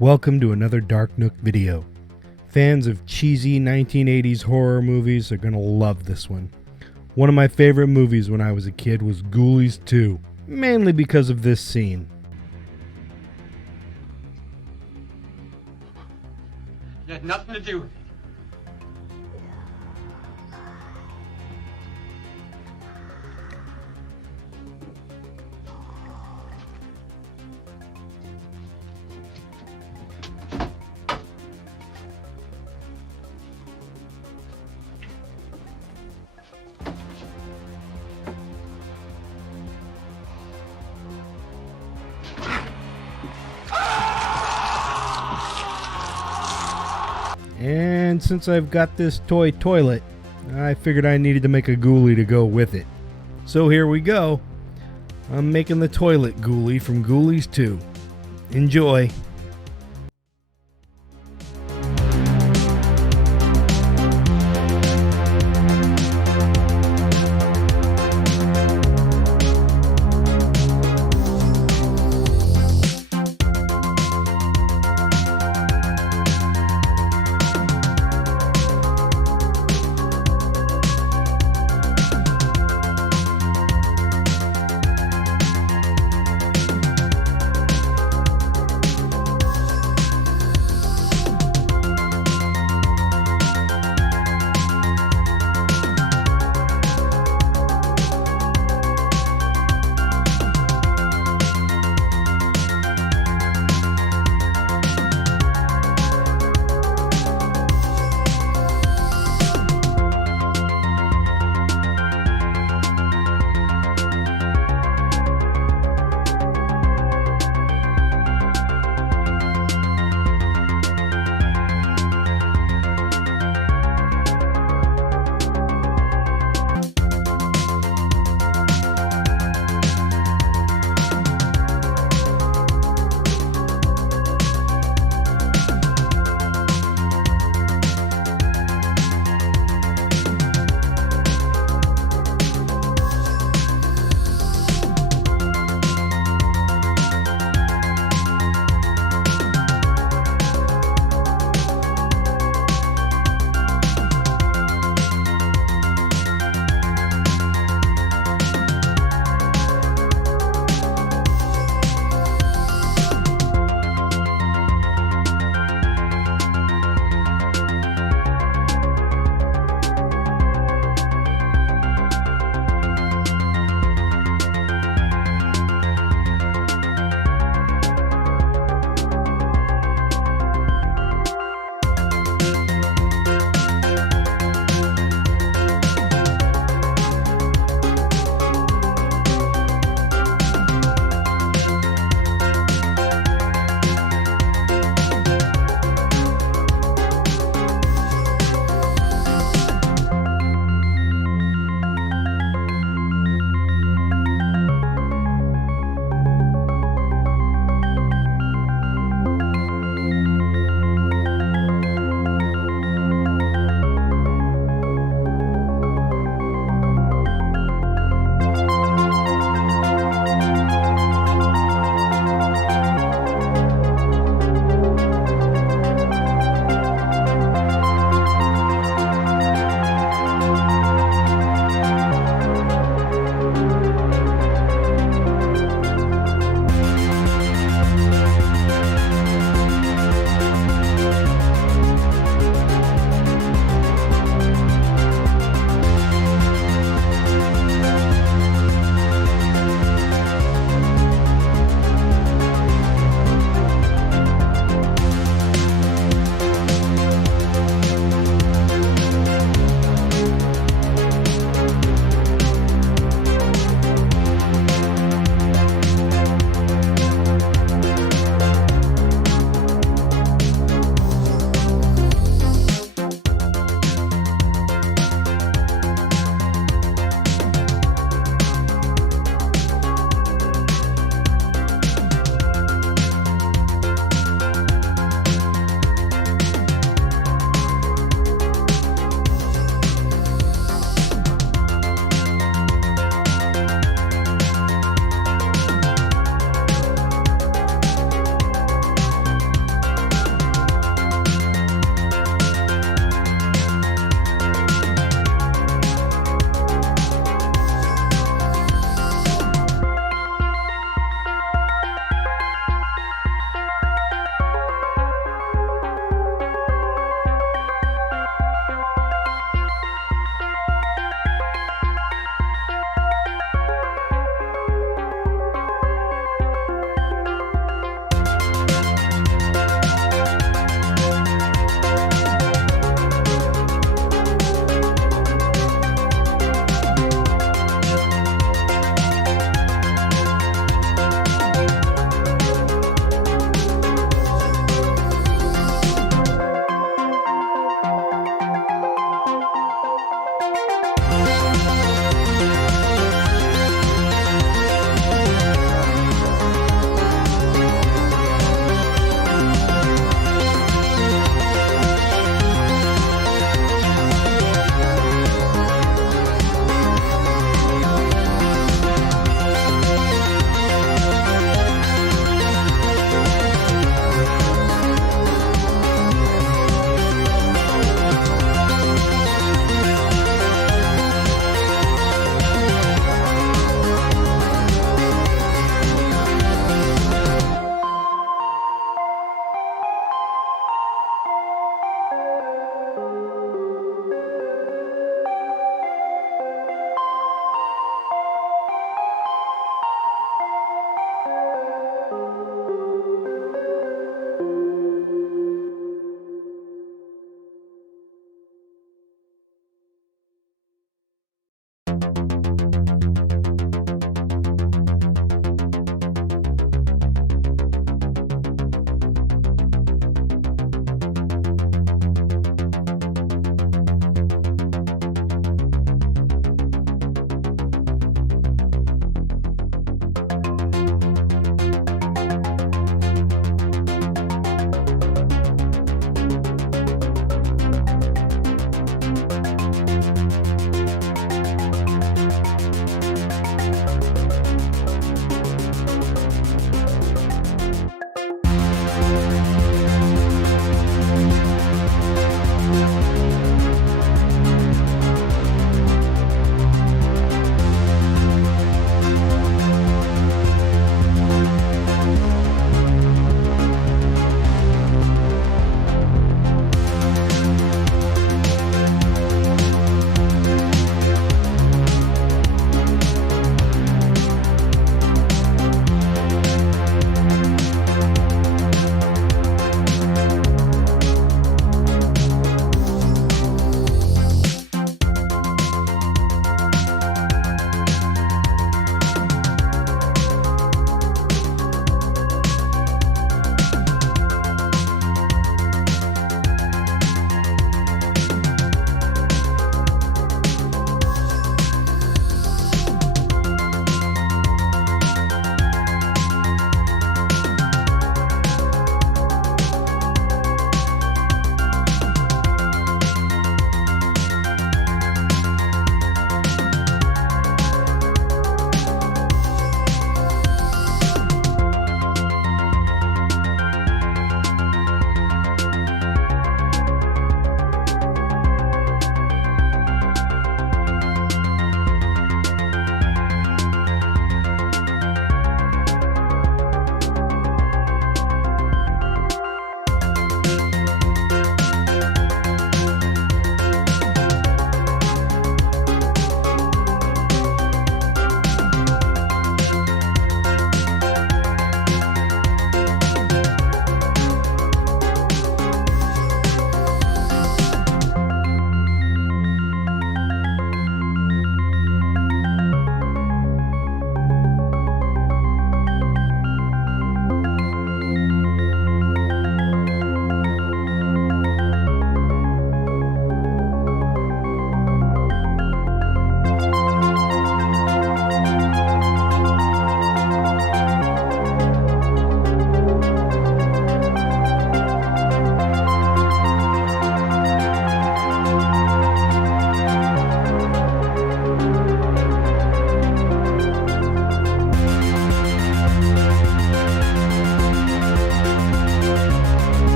Welcome to another Dark Nook video. Fans of cheesy 1980s horror movies are gonna love this one. One of my favorite movies when I was a kid was Ghoulies II, mainly because of this scene. You had nothing to do with it. And since I've got this toy toilet, I figured I needed to make a ghoulie to go with it. So here we go. I'm making the toilet ghoulie from Ghoulies II. Enjoy.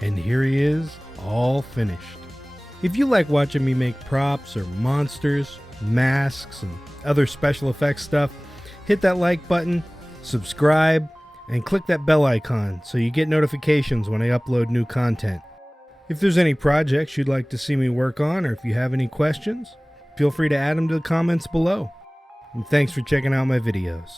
And here he is, all finished. If you like watching me make props or monsters, masks, and other special effects stuff, hit that like button, subscribe, and click that bell icon so you get notifications when I upload new content. If there's any projects you'd like to see me work on, or if you have any questions, feel free to add them to the comments below. And thanks for checking out my videos.